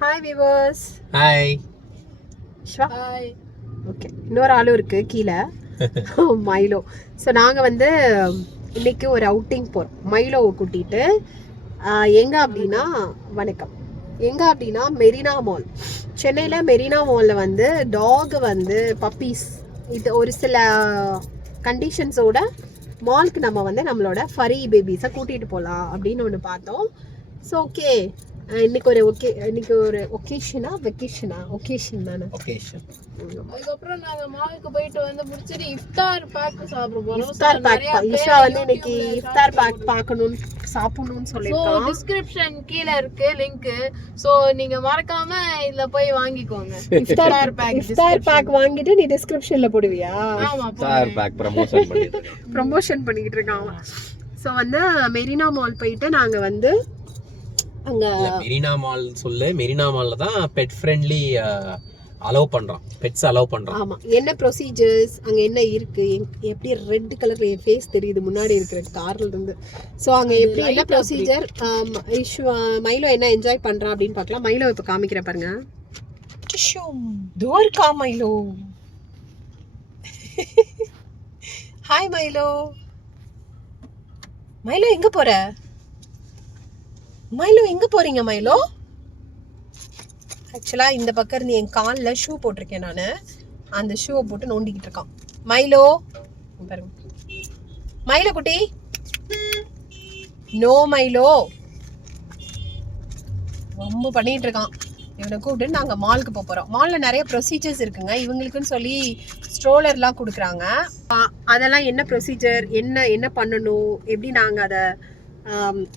Hi viewers. Hi. Hi. Okay, இன்னொரு ஆளும் இருக்கு கீழே, மைலோ. ஸோ நாங்கள் வந்து இன்னைக்கு ஒரு அவுட்டிங் போகிறோம் மைலோவை கூட்டிகிட்டு. எங்கே அப்படின்னா, வணக்கம், எங்கே அப்படின்னா மெரினா மால். சென்னையில் மெரினா மாலில் வந்து டாக் வந்து பப்பீஸ், இது ஒரு சில கண்டிஷன்ஸோட மால்க்கு நம்ம வந்து நம்மளோட ஃபரி பேபிஸை கூட்டிகிட்டு போகலாம் அப்படின்னு ஒன்று பார்த்தோம். ஸோ ஓகே, இன்னைக்கு ஒரு ஒகேஷன் தானே. அதுக்கப்புறம் நாங்க மாலுக்கு போயிட்டு வந்து முடிச்சிட்டு இஃப்தார் பேக் சாப்பிட போறோம். இஃப்தார் பேக் இஷா வந்து இன்னைக்கு இஃப்தார் பேக் பார்க்கணும், சாப்பிடணும்னு சொல்லிருக்காங்க. டிஸ்கிரிப்ஷன் கீழ இருக்கு லிங்க். சோ நீங்க மறக்காம இதுல போய் வாங்கிக்கோங்க. இஃப்தார் பேக் வாங்கிட்டு நீ டிஸ்கிரிப்ஷன்ல போடுவியா? ஆமா, இஃப்தார் பேக் ப்ரமோஷன் பண்ணிக்கிட்டு இருக்காங்க. ஸோ வந்து மெரினா மால் போயிட்டு நாங்க வந்து அங்க மெரினா மால் சொல்லு, மெரினா மால்ல தான் பெட் ஃப்ரெண்ட்லி அலோவ் பண்றோம், பெட்ஸ் அலோவ் பண்றோம். ஆமா, என்ன ப்ரொசீஜர்ஸ் அங்க என்ன இருக்கு, எப்படி ரெட் கலர்ல என் ஃபேஸ் தெரியுது முன்னாடி இருக்கிற கார்ல இருந்து. ஸோ அங்க எப்படி என்ன ப்ரொசீஜர், மைலோ என்ன என்ஜாய் பண்றான் அப்படின்னு பார்க்கலாம். மைலோ இப்ப காமிக்கிற பாருங்க. தோர்கா மைலோ. Hi Milo. மைலோ எங்க போற? மைலோ எங்க போறீங்க மைலோ? ஆக்சுவலா இந்த பக்கம் இருந்து என் காலில் ஷூ போட்டிருக்கேன் நான், அந்த ஷூவை போட்டு நோண்டிக்கிட்டு இருக்கான் மைலோ. பாருங்க மைலோ குட்டி. நோ மைலோ, ரொம்ப பண்ணிட்டு இருக்கான். இவனை கூப்பிட்டு நாங்கள் மாலுக்கு போகிறோம். மாலில் நிறைய ப்ரொசீஜர்ஸ் இருக்குங்க இவங்களுக்குன்னு சொல்லி, ஸ்ட்ரோலர்லாம் கொடுக்குறாங்க. அதெல்லாம் என்ன ப்ரொசீஜர், என்ன பண்ணணும், எப்படி நாங்கள் அதை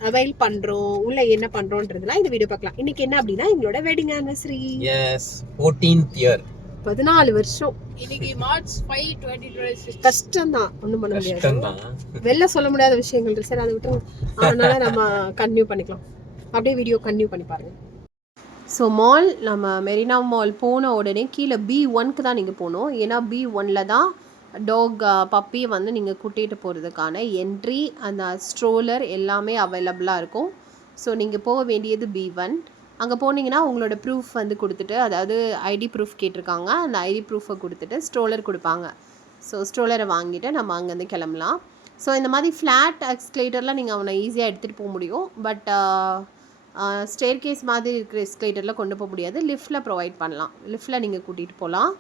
அவைல் பண்றோம், உள்ள என்ன பண்றோம்ன்றதுலாம் இந்த வீடியோ பார்க்கலாம். இன்னைக்கு என்ன அப்படின்னா எங்களோட wedding anniversary. S, 14th year, 14 வருஷம். இன்னைக்கு மார்ச் 5, 2026. கஷ்டம் தான், ஒண்ணும் பண்ண முடியாது, வெளில சொல்ல முடியாத விஷயங்கள். சரி, அதை விட்டு அதனால நம்ம கன்டினியூ பண்ணிக்கலாம். அப்படியே வீடியோ கன்டினியூ பண்ணி பாருங்க. ஸோ மால், நம்ம மெரினா மால் போன உடனே கீழே B1க்கு தான் நீங்கள் போகணும். ஏன்னா B1ல தான் டாக் பப்பியை வந்து நீங்கள் கூட்டிகிட்டு போகிறதுக்கான என்ட்ரி, அந்த ஸ்ட்ரோலர் எல்லாமே அவைலபிளாக இருக்கும். ஸோ நீங்கள் போக வேண்டியது B1. அங்கே போனீங்கன்னா உங்களோட ப்ரூஃப் வந்து கொடுத்துட்டு, அதாவது ஐடி ப்ரூஃப் கேட்டிருக்காங்க, அந்த ஐடி ப்ரூஃபை கொடுத்துட்டு ஸ்ட்ரோலர் கொடுப்பாங்க. ஸோ ஸ்ட்ரோலரை வாங்கிட்டு நம்ம அங்கேருந்து கிளம்பலாம். ஸோ இந்த மாதிரி ஃப்ளாட் எக்ஸ்கலேட்டரில் நீங்கள் அவனை ஈஸியாக எடுத்துகிட்டு போக முடியும். பட் ஸ்டேர் கேஸ் மாதிரி இருக்கிற எஸ்கலேட்டரில் கொண்டு போக முடியாது. லிஃப்ட்டில் ப்ரொவைட் பண்ணலாம், லிஃப்ட்டில் நீங்கள் கூட்டிகிட்டு போகலாம்.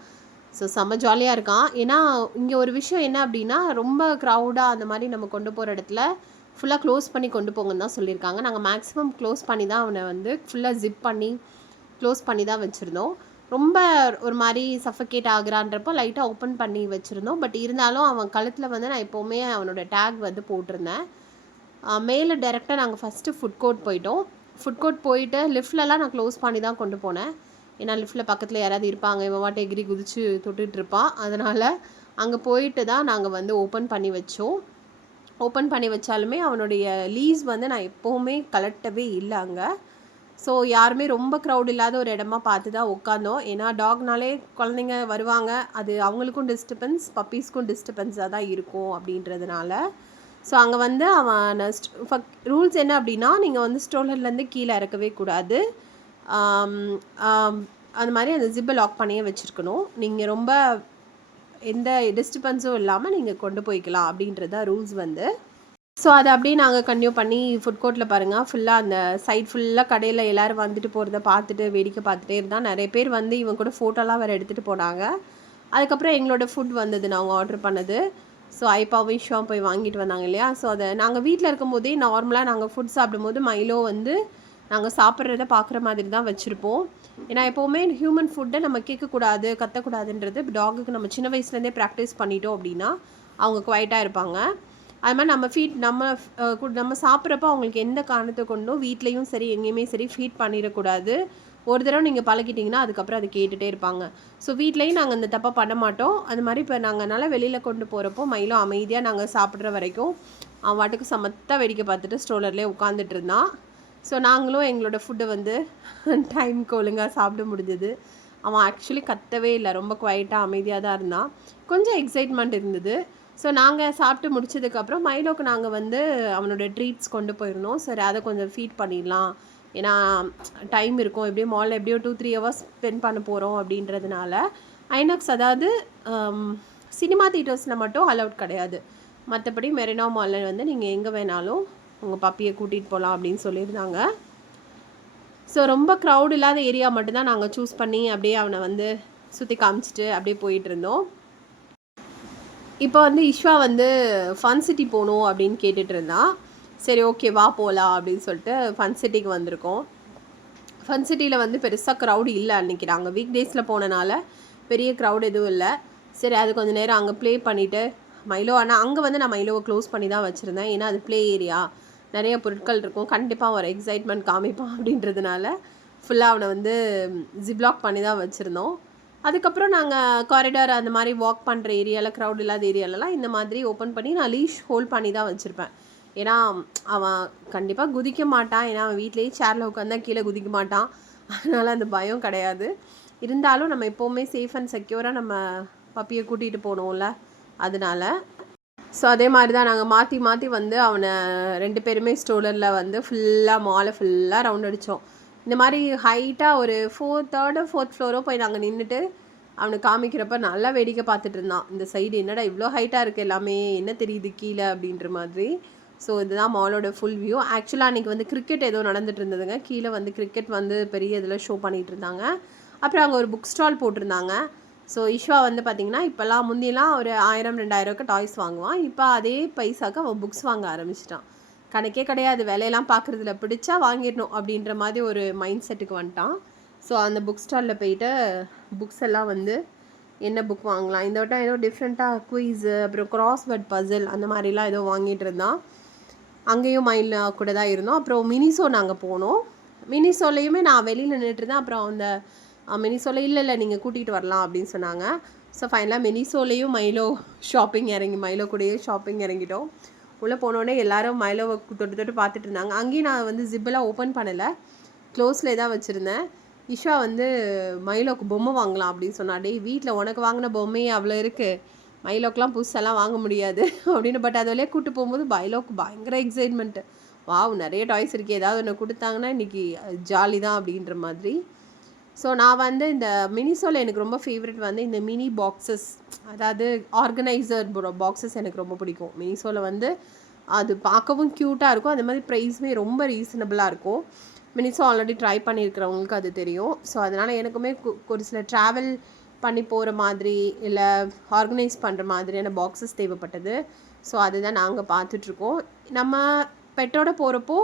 ஸோ செம்ம ஜாலியாக இருக்கான். ஏன்னா இங்கே ஒரு விஷயம் என்ன அப்படின்னா, ரொம்ப க்ரௌடாக அந்த மாதிரி நம்ம கொண்டு போகிற இடத்துல ஃபுல்லாக க்ளோஸ் பண்ணி கொண்டு போங்கன்னு தான் சொல்லியிருக்காங்க. நாங்கள் மேக்ஸிமம் க்ளோஸ் பண்ணி தான் அவனை வந்து ஃபுல்லாக ஜிப் பண்ணி க்ளோஸ் பண்ணி தான் வச்சுருந்தோம். ரொம்ப ஒரு மாதிரி சஃபகேட் ஆகுறான்றப்போ லைட்டாக ஓப்பன் பண்ணி வச்சுருந்தோம். பட் இருந்தாலும் அவன் கழுத்தில் வந்து நான் எப்போவுமே அவனோட டேக் வந்து போட்டிருந்தேன். மேலே டேரெக்டாக நாங்கள் ஃபஸ்ட்டு ஃபுட் கோர்ட் போயிட்டோம். ஃபுட் கோர்ட் போயிட்டு லிஃப்ட்லலாம் நான் க்ளோஸ் பண்ணி தான் கொண்டு போனேன். ஏன்னா லிஃப்ட்டில் பக்கத்தில் யாராவது இருப்பாங்க, இவன் வாட்டை எகிரி குதிச்சு தொட்டுட்ருப்பான். அதனால் அங்கே போயிட்டு தான் நாங்கள் வந்து ஓப்பன் பண்ணி வச்சோம். ஓப்பன் பண்ணி வச்சாலுமே அவனுடைய லீஸ் வந்து நான் எப்போவுமே கலட்டவே இல்லை அங்கே. ஸோ யாருமே ரொம்ப க்ரௌட் இல்லாத ஒரு இடமா பார்த்து தான் உட்காந்தோம். ஏன்னா டாக்னாலே குழந்தைங்க வருவாங்க, அது அவங்களுக்கும் டிஸ்டர்பன்ஸ், பப்பீஸ்க்கும் டிஸ்டர்பன்ஸாக தான் இருக்கும் அப்படின்றதுனால. ஸோ அங்கே வந்து அவன் ரூல்ஸ் என்ன அப்படின்னா, நீங்கள் வந்து ஸ்ட்ரோலர்லேருந்து கீழே இறக்கவே கூடாது. அந்த மாதிரி அந்த ஜிப்பை லாக் பண்ணியே வச்சுருக்கணும். நீங்கள் ரொம்ப எந்த டிஸ்டர்பன்ஸும் இல்லாமல் நீங்கள் கொண்டு போய்க்கலாம் அப்படின்றது தான் ரூல்ஸ் வந்து. ஸோ அதை அப்படியே நாங்கள் கன்டினியூ பண்ணி ஃபுட் கோர்ட்டில் பாருங்கள், ஃபுல்லாக அந்த சைட் ஃபுல்லாக கடையில் எல்லோரும் வந்துட்டு போகிறத பார்த்துட்டு வேடிக்கை பார்த்துட்டே இருந்தால். நிறைய பேர் வந்து இவங்க கூட ஃபோட்டோலாம் வேறு எடுத்துகிட்டு போனாங்க. அதுக்கப்புறம் எங்களோட ஃபுட் வந்தது, நாங்கள் ஆர்டர் பண்ணது. ஸோ ஐப்பாவும் இஷ்வாவும் போய் வாங்கிட்டு வந்தாங்க இல்லையா. ஸோ அதை நாங்கள் வீட்டில் இருக்கும் போதே நார்மலாக நாங்கள் ஃபுட் சாப்பிடும்போது மைலோ வந்து நாங்கள் சாப்பிட்றத பார்க்குற மாதிரி தான் வச்சுருப்போம். ஏன்னா எப்போவுமே ஹியூமன் ஃபுட்டை நம்ம கேட்கக்கூடாது, கத்தக்கூடாதுன்றது டாகுக்கு நம்ம சின்ன வயசுலேருந்தே ப்ராக்டிஸ் பண்ணிட்டோம் அப்படின்னா அவங்க குவைட்டாக இருப்பாங்க. அது மாதிரி நம்ம சாப்பிட்றப்போ அவங்களுக்கு எந்த காரணத்தை கொண்டும் வீட்லேயும் சரி எங்கேயுமே சரி ஃபீட் பண்ணிடக்கூடாது. ஒரு தடவை நீங்கள் பழகிட்டிங்கன்னா அதுக்கப்புறம் அதை கேட்டுகிட்டே இருப்பாங்க. ஸோ வீட்லேயும் நாங்கள் இந்த தப்பாக பண்ண மாட்டோம். அது மாதிரி இப்போ நாங்கள் வெளியில் கொண்டு போகிறப்போ மைலோ அமைதியாக நாங்கள் சாப்பிட்ற வரைக்கும் அவன் வாட்டுக்கு சமத்தாக வேடிக்கை பார்த்துட்டு ஸ்ட்ரோலர்லேயே உட்காந்துட்டு இருந்தான். ஸோ நாங்களும் எங்களோட ஃபுட்டை வந்து டைமுக்கு ஒழுங்காக சாப்பிட முடிஞ்சது. அவன் ஆக்சுவலி கத்தவே இல்லை, ரொம்ப குவைட்டாக அமைதியாக தான் இருந்தான். கொஞ்சம் எக்ஸைட்மெண்ட் இருந்தது. ஸோ நாங்கள் சாப்பிட்டு முடிச்சதுக்கப்புறம் மைலோக்கு நாங்கள் வந்து அவனோட ட்ரீட்ஸ் கொண்டு போயிருந்தோம். சரி, அதை கொஞ்சம் ஃபீட் பண்ணிடலாம் ஏன்னா டைம் இருக்கும், எப்படியும் மாலில் எப்படியோ 2-3 ஹவர்ஸ் ஸ்பெண்ட் பண்ண போகிறோம் அப்படின்றதுனால. ஐநாக்ஸ் அதாவது சினிமா தியேட்டர்ஸில் மட்டும் அலவுட் கிடையாது. மற்றபடி மெரினா மாலில் வந்து நீங்கள் எங்கே வேணாலும் உங்கள் பப்பியை கூட்டிகிட்டு போகலாம் அப்படின்னு சொல்லியிருந்தாங்க. ஸோ ரொம்ப க்ரௌட் இல்லாத ஏரியா மட்டும்தான் நாங்கள் சூஸ் பண்ணி அப்படியே அவனை வந்து சுற்றி காமிச்சிட்டு அப்படியே போயிட்டுருந்தோம். இப்போ வந்து இஷ்வா வந்து ஃபன் சிட்டி போகணும் அப்படின்னு கேட்டுட்டு இருந்தான். சரி ஓகே வா போகலாம் அப்படின்னு சொல்லிட்டு ஃபன் சிட்டிக்கு வந்திருக்கோம். ஃபன் சிட்டியில் வந்து பெருசாக க்ரௌடு இல்லை அன்றைக்கி. நாங்கள் வீக் டேஸில் போனனால பெரிய க்ரௌட் எதுவும் இல்லை. சரி அது கொஞ்சம் நேரம் அங்கே ப்ளே பண்ணிவிட்டு மைலோ, ஆனால் அங்கே வந்து நான் மைலோவை க்ளோஸ் பண்ணி தான் வச்சுருந்தேன். ஏன்னா அது ப்ளே ஏரியா, நிறைய பொருட்கள் இருக்கும், கண்டிப்பாக ஒரு எக்ஸைட்மெண்ட் காமிப்பான் அப்படின்றதுனால ஃபுல்லாக அவனை வந்து ஜிப்லாக் பண்ணி தான் வச்சுருந்தோம். அதுக்கப்புறம் நாங்கள் காரிடார் அந்த மாதிரி வாக் பண்ணுற ஏரியாவில், க்ரௌட் இல்லாத ஏரியாலலாம் இந்த மாதிரி ஓப்பன் பண்ணி நான் லீஷ் ஹோல்ட் பண்ணி தான் வச்சுருப்பேன். ஏன்னா அவன் கண்டிப்பாக குதிக்க மாட்டான், ஏன்னா அவன் வீட்லேயே சேரில் உட்காந்தா கீழே குதிக்க மாட்டான், அதனால் அந்த பயம் கிடையாது. இருந்தாலும் நம்ம எப்போவுமே சேஃப் அண்ட் செக்யூராக நம்ம பப்பியை கூட்டிகிட்டு போகணும்ல, அதனால். ஸோ அதே மாதிரி தான் நாங்கள் மாற்றி மாற்றி வந்து அவனை 2 பேருமே ஸ்ட்ரோலரில் வந்து ஃபுல்லாக மாலை ஃபுல்லாக ரவுண்ட் அடித்தோம். இந்த மாதிரி ஹைட்டாக ஒரு 3rd 4th ஃப்ளோரோ போய் நாங்கள் நின்றுட்டு அவனுக்கு காமிக்கிறப்ப நல்லா வேடிக்கை பார்த்துட்டு இருந்தான். இந்த சைடு என்னடா இவ்வளோ ஹைட்டாக இருக்குது, எல்லாமே என்ன தெரியுது கீழே அப்படின்ற மாதிரி. ஸோ இதுதான் மாலோட ஃபுல் வியூ. ஆக்சுவலாக அன்றைக்கி வந்து கிரிக்கெட் ஏதோ நடந்துட்டு இருந்ததுங்க. கீழே வந்து கிரிக்கெட் வந்து பெரிய இதில் ஷோ பண்ணிகிட்டு இருந்தாங்க. அப்புறம் அங்கே ஒரு புக் ஸ்டால் போட்டிருந்தாங்க. ஸோ இஷ்வா வந்து பார்த்திங்கன்னா இப்போல்லாம் முந்தியெல்லாம் ஒரு 1000-2000 டாய்ஸ் வாங்குவான். இப்போ அதே பைசாவுக்கு அவன் புக்ஸ் வாங்க ஆரம்பிச்சிட்டான். கணக்கே கிடையாது, விலையெல்லாம் பார்க்குறதுல பிடிச்சா வாங்கிடணும் அப்படின்ற மாதிரி ஒரு மைண்ட் செட்டுக்கு வந்துட்டான். ஸோ அந்த புக் ஸ்டாலில் போயிட்டு புக்ஸ் எல்லாம் வந்து என்ன புக் வாங்கலாம், இந்த வட்டம் ஏதோ டிஃப்ரெண்ட்டாக குயிஸு, அப்புறம் கிராஸ்வேர்ட் பசில் அந்த மாதிரிலாம் ஏதோ வாங்கிட்டு இருந்தான். அங்கேயும் மைண்டில் கூட தான் இருந்தோம். அப்புறம் மினிசோ நாங்கள் போனோம். மினிசோலையுமே நான் வெளியில் நின்றுட்டுருந்தேன். அப்புறம் அந்த மினிசோவில் இல்லை நீங்கள் கூட்டிகிட்டு வரலாம் அப்படின்னு சொன்னாங்க. ஸோ ஃபைனலாக மினிசோலையும் மைலோ மைலோ கூடயே ஷாப்பிங் இறங்கிட்டோம். உள்ளே போனோடனே எல்லோரும் மைலோவை தொட்டு பார்த்துட்டு இருந்தாங்க. அங்கேயும் நான் வந்து ஜிப்பெல்லாம் ஓப்பன் பண்ணலை, க்ளோஸில் தான் வச்சுருந்தேன். இஷா வந்து மைலோக்கு பொம்மை வாங்கலாம் அப்படின்னு சொன்னாடே, வீட்டில் உனக்கு வாங்கின பொம்மையே அவ்வளோ இருக்குது, மைலோக்கெலாம் புதுசெல்லாம் வாங்க முடியாது அப்படின்னு. பட் அது வழியே கூப்பிட்டு போகும்போது மைலோக்கு பயங்கர எக்ஸைட்மெண்ட்டு. வாவ் நிறைய டாய்ஸ் இருக்குது, ஏதாவது ஒன்று கொடுத்தாங்கன்னா இன்றைக்கி ஜாலி தான் அப்படின்ற மாதிரி. ஸோ நான் வந்து இந்த மினிசோவில் எனக்கு ரொம்ப ஃபேவரட் வந்து இந்த மினி பாக்ஸஸ், அதாவது ஆர்கனைசர் பாக்ஸஸ் எனக்கு ரொம்ப பிடிக்கும். மினிசோவில் வந்து அது பார்க்கவும் க்யூட்டாக இருக்கும், அதே மாதிரி ப்ரைஸுமே ரொம்ப ரீசனபிளாக இருக்கும். மினிசோ ஆல்ரெடி ட்ரை பண்ணியிருக்கிறவங்களுக்கு அது தெரியும். ஸோ அதனால் எனக்குமே ஒரு சில ட்ராவல் பண்ணி போகிற மாதிரி இல்லை ஆர்கனைஸ் பண்ணுற மாதிரியான பாக்ஸஸ் தேவைப்பட்டது. ஸோ அதுதான் நாங்கள் பார்த்துட்ருக்கோம். நம்ம பெட்டோட போகிறப்போ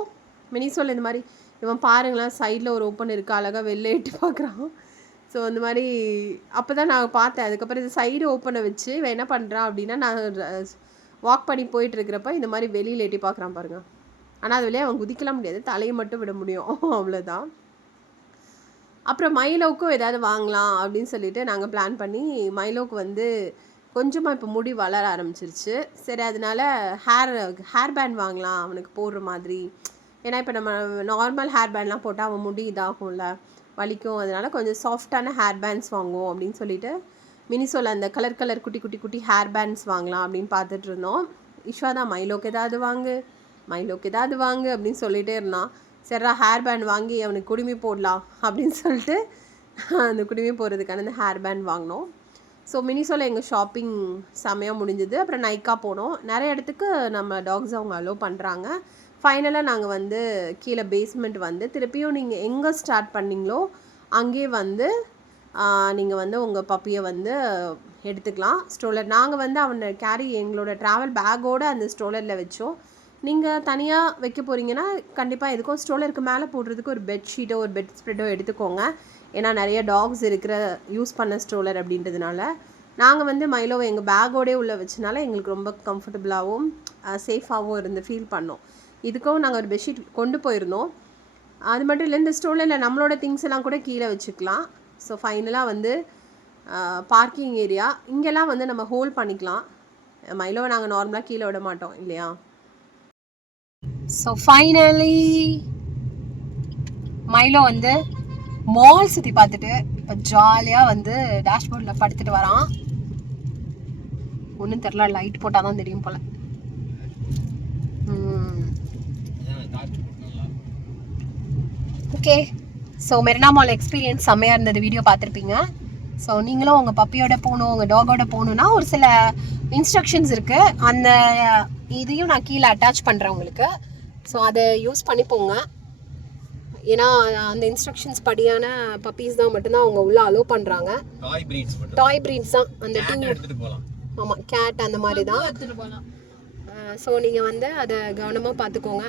மினிசோவில் இந்த மாதிரி இவன் பாருங்களேன் சைடில் ஒரு ஓப்பன் இருக்குது, அழகாக வெளில எட்டி பார்க்குறான். ஸோ அந்த மாதிரி அப்போ தான் நான் பார்த்தேன். அதுக்கப்புறம் இது சைடு ஓப்பனை வச்சு இவன் என்ன பண்ணுறான் அப்படின்னா, நான் வாக் பண்ணி போயிட்டுருக்கிறப்ப இந்த மாதிரி வெளியில் எட்டி பார்க்குறான் பாருங்கள். ஆனால் அது வழியாக அவன் குதிக்கலாம் முடியாது, தலையை மட்டும் விட முடியும், அவ்வளோதான். அப்புறம் மைலோவுக்கும் ஏதாவது வாங்கலாம் அப்படின்னு சொல்லிட்டு நாங்கள் பிளான் பண்ணி, மைலோவுக்கு வந்து கொஞ்சமாக இப்போ முடி வளர ஆரம்பிச்சிருச்சு. சரி அதனால் ஹேர் பேண்ட் வாங்கலாம் அவனுக்கு போடுற மாதிரி. ஏன்னா இப்போ நம்ம நார்மல் ஹேர் பேண்ட்லாம் போட்டால் அவன் முடி இதாகும்ல, வலிக்கும். அதனால் கொஞ்சம் சாஃப்டான ஹேர் பேண்ட்ஸ் வாங்குவோம் அப்படின்னு சொல்லிட்டு மினிசோவில் அந்த கலர் குட்டி குட்டி குட்டி ஹேர் பேண்ட்ஸ் வாங்கலாம் அப்படின்னு பார்த்துட்டு இருந்தோம். இஷ்வா தான் மைலோக்கு ஏதாவது வாங்கு அப்படின்னு சொல்லிகிட்டே இருந்தான். சரிடா ஹேர் பேண்ட் வாங்கி அவனுக்கு குடுமி போடலாம் அப்படின்னு சொல்லிட்டு அந்த குடுமி போடுறதுக்கான அந்த ஹேர் பேண்ட் வாங்கினோம். ஸோ மினிசோவில் எங்கள் ஷாப்பிங் செம்மையாக முடிஞ்சுது. அப்புறம் நைக்கா போனோம். நிறைய இடத்துக்கு நம்ம டாக்ஸ் அவங்க அலோவ் பண்ணுறாங்க. ஃபைனலாக நாங்கள் வந்து கீழே பேஸ்மெண்ட் வந்து திருப்பியும் நீங்கள் எங்கே ஸ்டார்ட் பண்ணிங்களோ அங்கேயே வந்து நீங்கள் வந்து உங்கள் பப்பியை வந்து எடுத்துக்கலாம். ஸ்ட்ரோலர் நாங்கள் வந்து அவனை எங்களோட ட்ராவல் பேக்கோடு அந்த ஸ்ட்ரோலரில் வச்சோம். நீங்கள் தனியாக வைக்க போகிறீங்கன்னா கண்டிப்பாக எதுக்கும் ஸ்ட்ரோலருக்கு மேலே போடுறதுக்கு ஒரு பெட்ஷீட்டோ ஒரு பெட் ஸ்ப்ரெட்டோ எடுத்துக்கோங்க. ஏன்னா நிறைய டாக்ஸ் இருக்கிற யூஸ் பண்ண ஸ்ட்ரோலர் அப்படின்றதுனால. நாங்கள் வந்து மைலோவை எங்கள் பேக்கோடே உள்ளே வச்சனால எங்களுக்கு ரொம்ப கம்ஃபர்டபுளாகவும் சேஃபாகவும் இருந்து ஃபீல் பண்ணோம். இதுக்கும் நாங்கள் ஒரு பெட்ஷீட் கொண்டு போயிருந்தோம். அது மட்டும் இல்லை, இந்த ஸ்ட்ரோலரில் நம்மளோட திங்ஸ் எல்லாம் கூட கீழே வச்சுக்கலாம். ஸோ ஃபைனலாக வந்து பார்க்கிங் ஏரியா இங்கெல்லாம் வந்து நம்ம ஹோல்ட் பண்ணிக்கலாம். மைலோவை நாங்கள் நார்மலாக கீழே விட மாட்டோம் இல்லையா. ஸோ ஃபைனலி மைலோ வந்து மால் சுற்றி பார்த்துட்டு இப்போ ஜாலியாக வந்து டேஷ்போர்டில் படுத்துட்டு வரான். ஒன்றும் தெரில, லைட் போட்டால் தான் தெரியும் போல். Okay so Marina mall experience செம்மையாக இருந்தது, வீடியோ பார்த்துருப்பீங்க. ஸோ நீங்களும் உங்கள் பப்பியோட போகணும், உங்கள் டாகோட போகணுன்னா ஒரு சில இன்ஸ்ட்ரக்ஷன்ஸ் இருக்குது, அந்த இதையும் நான் கீழே அட்டாச் பண்ணுறேன் உங்களுக்கு. ஸோ அதை யூஸ் பண்ணி போங்க. ஏன்னா அந்த இன்ஸ்ட்ரக்ஷன்ஸ் படியான பப்பீஸ் தான் மட்டும்தான் அவங்க உள்ளே அலோவ் பண்ணுறாங்க. டாய் ப்ரீட்ஸ் தான் அந்த ஆமாம் கேட் அந்த மாதிரி தான். ஸோ நீங்கள் வந்து அதை கவனமாக பார்த்துக்கோங்க.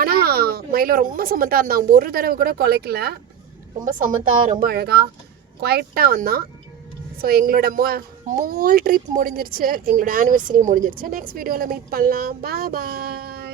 ஆனால் மயில ரொம்ப சமத்தாக இருந்தான், ஒரு தடவை கூட குலைக்கல, ரொம்ப சமத்தாக ரொம்ப அழகாக குவைட்டாக வந்தான். ஸோ எங்களோட மால் ட்ரிப் முடிஞ்சிருச்சு, எங்களோட ஆனிவர்சரி முடிஞ்சிருச்சு. நெக்ஸ்ட் வீடியோவில் மீட் பண்ணலாம். பாய்.